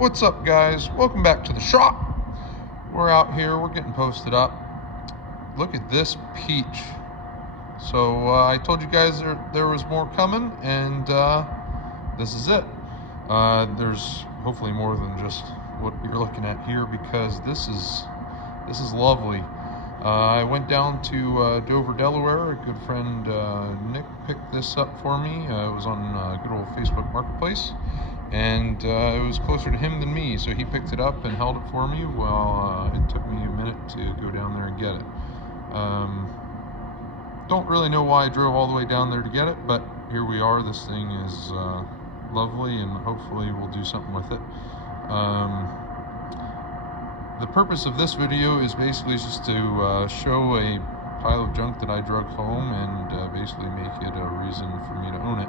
What's up, guys? Welcome back to the shop. We're out here, we're getting posted up. Look at this peach. So I told you guys there was more coming, and this is it. There's hopefully more than just what you're looking at here, because this is lovely. I went down to Dover, Delaware. A good friend Nick picked this up for me. It was on good old Facebook Marketplace, and it was closer to him than me, so he picked it up and held it for me while it took me a minute to go down there and get it. Don't really know why I drove all the way down there to get it, but here we are. This thing is lovely, and hopefully we'll do something with it. The purpose of this video is basically just to show a pile of junk that I drug home, and basically make it a reason for me to own it.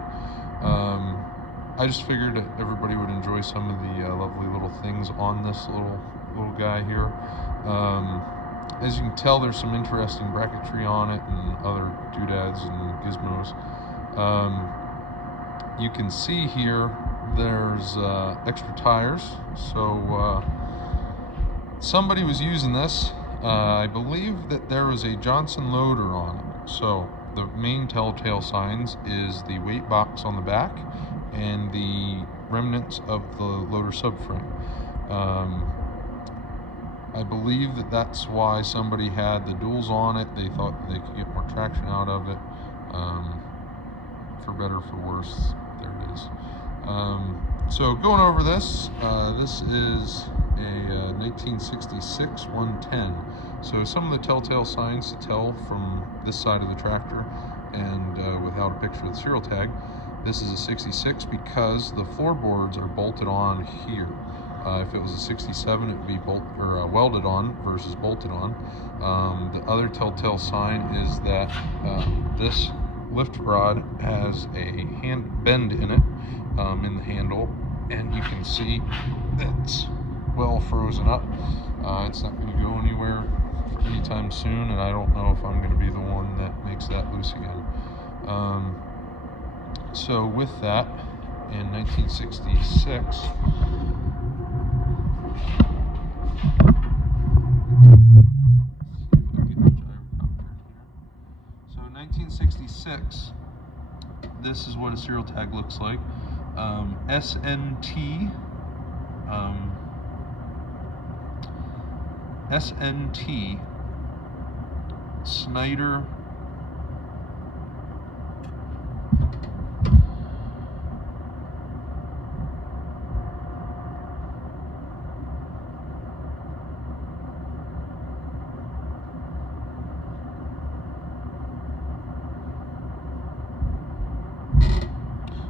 I just figured everybody would enjoy some of the lovely little things on this little guy here. As you can tell, there's some interesting bracketry on it and other doodads and gizmos. You can see here there's extra tires, so somebody was using this. I believe that there was a Johnson loader on it. So the main telltale signs is the weight box on the back and the remnants of the loader subframe. I believe that that's why somebody had the duals on it. They thought they could get more traction out of it. For better or for worse, there it is. So going over this, this is a 1966 110. So some of the telltale signs to tell from this side of the tractor, and without a picture of the serial tag, this is a 66 because the floorboards are bolted on here. If it was a 67, it would be welded on versus bolted on. The other telltale sign is that this lift rod has a hand bend in it, in the handle, and you can see that's well frozen up. It's not going to go anywhere anytime soon, and I don't know if I'm going to be the one that makes that loose again. So with that, in 1966, so in 1966, this is what a serial tag looks like. SNT Snyder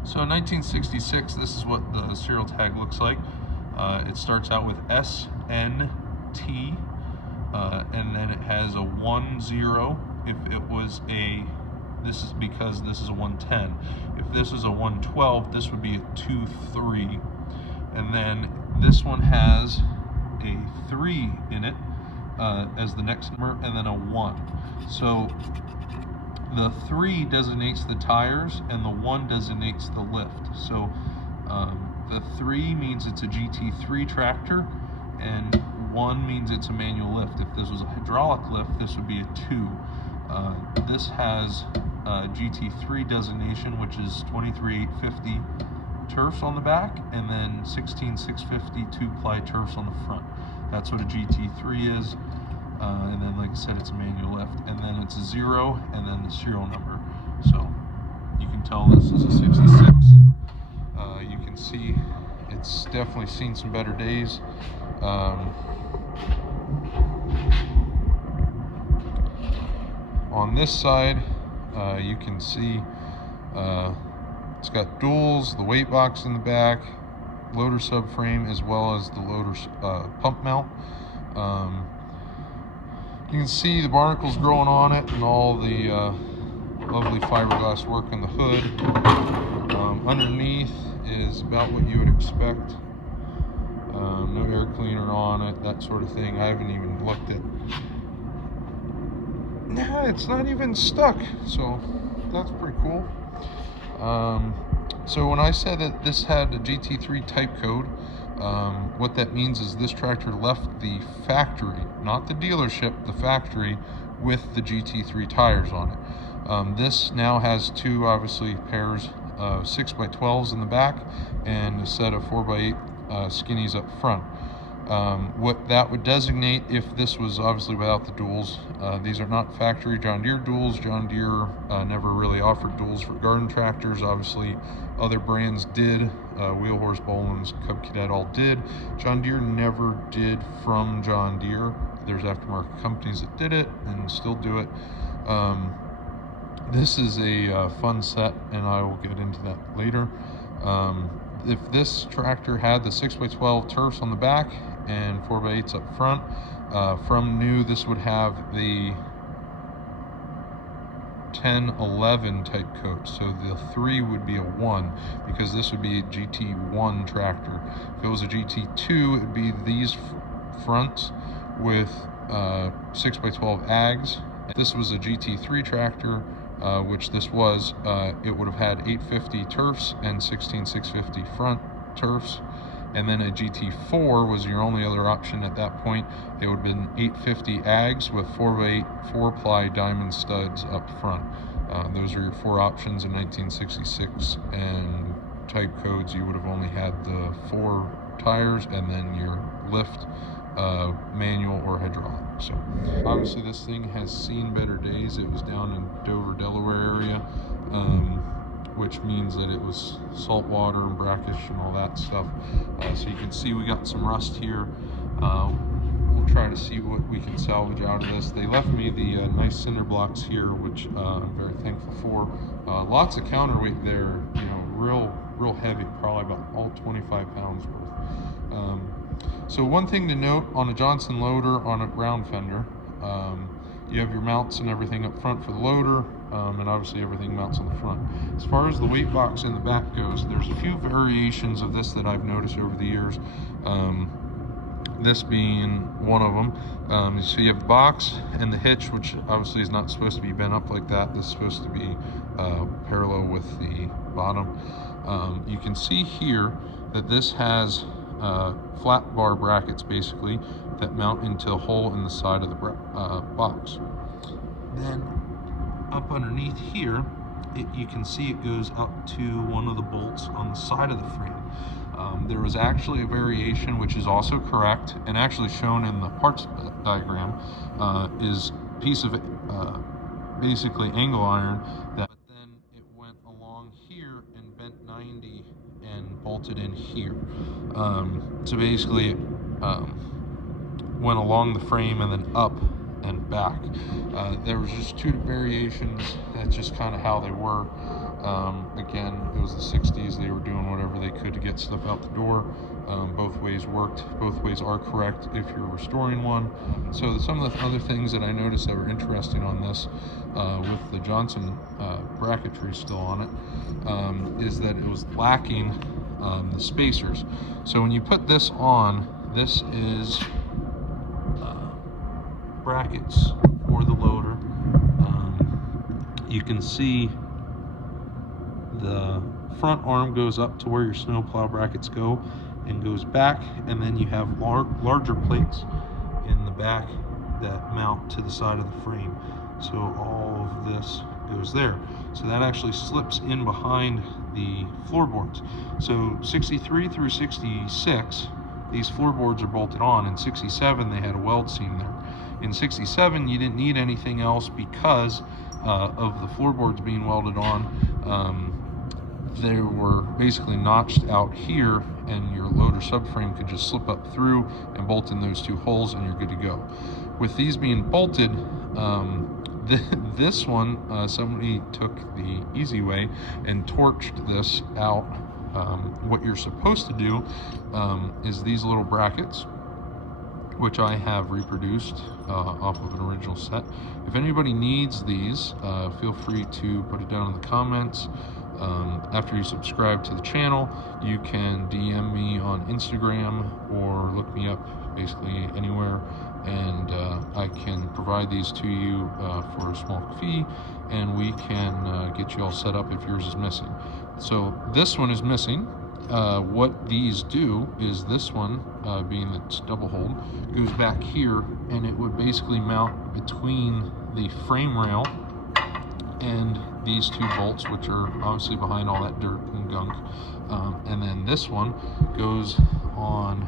So in 1966, this is what the serial tag looks like. It starts out with SNT, and then it has a 10. If it was this is because this is a 110. If this is a 112, this would be a 23. And then this one has a 3 in it as the next number, and then a 1. So the 3 designates the tires, and the 1 designates the lift. So the 3 means it's a GT3 tractor, and 1 means it's a manual lift. If this was a hydraulic lift, this would be a 2. This has GT3 designation, which is 23,850 turfs on the back, and then 16,650 2-ply turfs on the front. That's what a GT3 is. And then, like I said, it's a manual lift, and then it's a 0, and then the serial number. So you can tell this is a 66. You can see it's definitely seen some better days. On this side, you can see it's got duals, the weight box in the back, loader subframe, as well as the loader pump mount. You can see the barnacles growing on it, and all the lovely fiberglass work in the hood. Underneath is about what you would expect. No air cleaner on it, that sort of thing. I haven't even looked at. Nah, it's not even stuck, so that's pretty cool. So when I said that this had a GT3 type code, What that means is this tractor left the factory, not the dealership, the factory, with the GT3 tires on it. This now has two, obviously, pairs of 6x12s in the back and a set of 4x8 skinnies up front. What that would designate if this was obviously without the duals. These are not factory John Deere duals. John Deere never really offered duals for garden tractors. Obviously other brands did. Wheel Horse, Boland's, Cub Cadet all did. John Deere never did from John Deere. There's aftermarket companies that did it and still do it. This is a fun set, and I will get into that later. If this tractor had the 6x12 turfs on the back and 4x8s up front, from new, this would have the 10-11 type coat, so the 3 would be a 1 because this would be a GT1 tractor. If it was a GT2, it would be these fronts with 6x12 ags. If this was a GT3 tractor, which this was, it would have had 850 turfs and 16650 front turfs. And then a GT4 was your only other option at that point. It would have been 850 ags with 4x8 4-ply diamond studs up front. Those are your 4 options in 1966, and type codes you would have only had the 4 tires and then your lift, manual or hydraulic. So obviously this thing has seen better days. It was down in Dover, Delaware area, which means that it was salt water and brackish and all that stuff. So you can see we got some rust here. We'll try to see what we can salvage out of this. They left me the nice cinder blocks here, which I'm very thankful for. Lots of counterweight there, you know, real heavy, probably about all 25 pounds worth. So one thing to note on a Johnson loader on a round fender, you have your mounts and everything up front for the loader, and obviously everything mounts on the front. As far as the weight box in the back goes, there's a few variations of this that I've noticed over the years, this being one of them. So you have the box and the hitch, which obviously is not supposed to be bent up like that. This is supposed to be parallel with the bottom. You can see here that this has flat bar brackets basically that mount into a hole in the side of the box. Then up underneath here, you can see it goes up to one of the bolts on the side of the frame. There was actually a variation, which is also correct and actually shown in the parts diagram, is a piece of basically angle iron that, but then it went along here and bent 90 and bolted in here. So basically it went along the frame and then up and back. There was just 2 variations. That's just kind of how they were. Again, it was the 60s. They were doing whatever they could to get stuff out the door. Both ways worked. Both ways are correct if you're restoring one. So some of the other things that I noticed that were interesting on this, with the Johnson bracketry still on it, is that it was lacking the spacers. So when you put this on, this is brackets for the loader. You can see the front arm goes up to where your snowplow brackets go and goes back, and then you have larger plates in the back that mount to the side of the frame. So all of this goes there. So that actually slips in behind the floorboards. So 63 through 66, these floorboards are bolted on. In 67, they had a weld seam there. In 67, you didn't need anything else because of the floorboards being welded on. They were basically notched out here, and your loader subframe could just slip up through and bolt in those 2 holes, and you're good to go. With these being bolted, this one, somebody took the easy way and torched this out. What you're supposed to do is these little brackets, which I have reproduced off of an original set. If anybody needs these, feel free to put it down in the comments. After you subscribe to the channel, you can DM me on Instagram or look me up basically anywhere, and I can provide these to you for a small fee, and we can get you all set up if yours is missing. So this one is missing. what these do is this one, being that it's double hold, goes back here, and it would basically mount between the frame rail and these two bolts, which are obviously behind all that dirt and gunk. And then this one goes on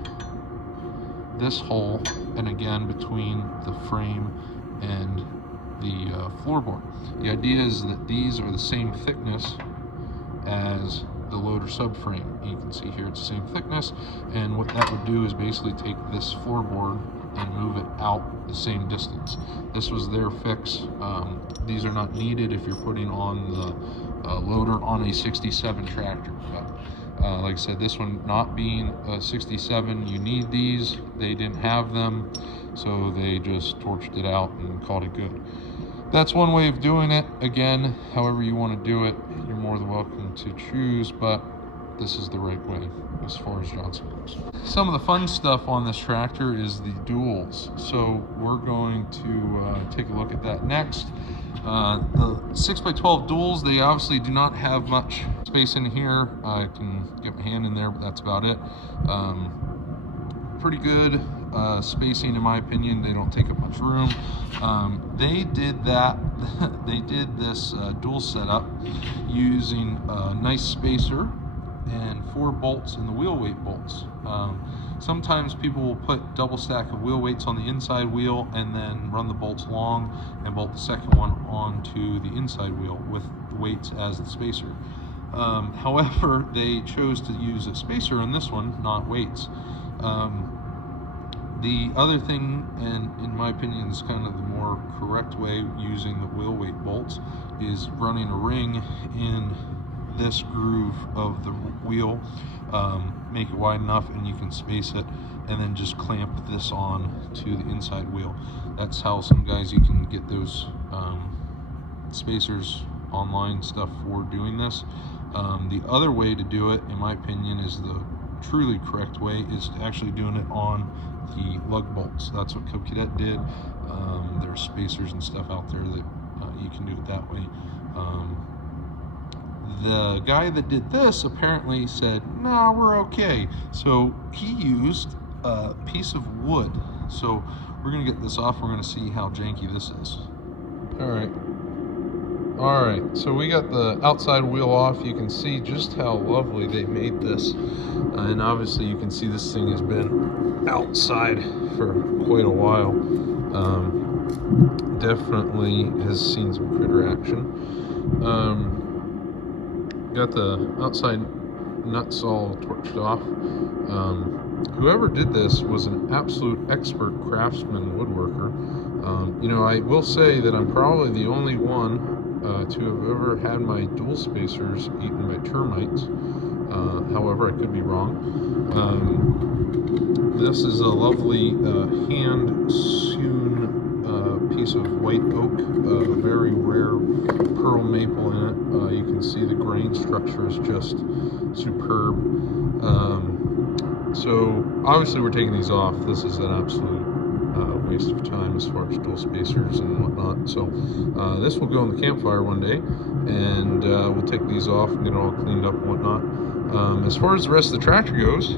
this hole, and again between the frame and the floorboard. The idea is that these are the same thickness as the loader subframe. You can see here it's the same thickness, and what that would do is basically take this floorboard and move it out the same distance. This was their fix. These are not needed if you're putting on the loader on a 67 tractor. But like I said, this one not being a 67, you need these. They didn't have them, so they just torched it out and called it good. That's one way of doing it. Again, however you want to do it, you're more than welcome to choose, but this is the right way as far as Johnson goes. Some of the fun stuff on this tractor is the duals. So we're going to take a look at that next. The 6x12 duals, they obviously do not have much space in here. I can get my hand in there, but that's about it. Pretty good spacing in my opinion. They don't take up much room. They did that. They did this dual setup using a nice spacer and 4 bolts in the wheel weight bolts. Sometimes people will put double stack of wheel weights on the inside wheel and then run the bolts long and bolt the second one onto the inside wheel with the weights as the spacer. However, they chose to use a spacer on this one, not weights. The other thing, and in my opinion is kind of the more correct way using the wheel weight bolts, is running a ring in this groove of the wheel. Make it wide enough and you can space it, and then just clamp this on to the inside wheel. That's how some guys, you can get those spacers online stuff for doing this. The other way to do it, in my opinion, is the truly correct way, is actually doing it on the lug bolts. That's what Cub Cadet did. There's spacers and stuff out there that you can do it that way. The guy that did this apparently said, nah, we're okay. So he used a piece of wood. So we're gonna get this off. We're gonna see how janky this is. All right, so we got the outside wheel off. You can see just how lovely they made this. And obviously you can see this thing has been outside for quite a while. Definitely has seen some critter action. Got the outside nuts all torched off. Whoever did this was an absolute expert craftsman woodworker. You know, I will say that I'm probably the only one to have ever had my dual spacers eaten by termites. However, I could be wrong. This is a lovely hand-sewn piece of white oak, a very rare pearl maple in it. You can see the grain structure is just superb. So obviously we're taking these off. This is an absolute waste of time as far as dual spacers and whatnot. So this will go in the campfire one day, and we'll take these off and get it all cleaned up and whatnot. As far as the rest of the tractor goes,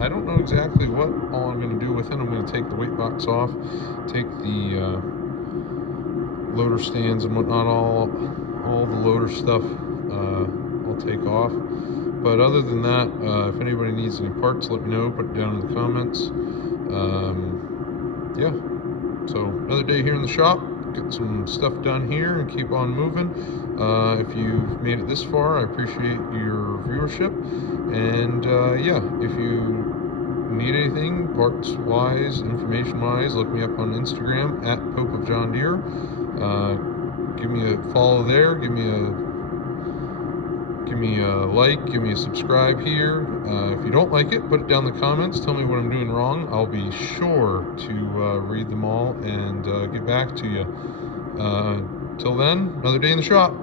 I don't know exactly what all I'm going to do with it. I'm going to take the weight box off, take the loader stands and whatnot, all the loader stuff I'll take off. But other than that, if anybody needs any parts, let me know, put it down in the comments. Yeah, so another day here in the shop, get some stuff done here and keep on moving. If you've made it this far, I appreciate your viewership. And yeah, if you need anything parts wise, information wise, look me up on Instagram at Pope of John Deere. Give me a follow there, give me a like, give me a subscribe here. If you don't like it, put it down in the comments, tell me what I'm doing wrong. I'll be sure to read them all and get back to you. Till then, another day in the shop.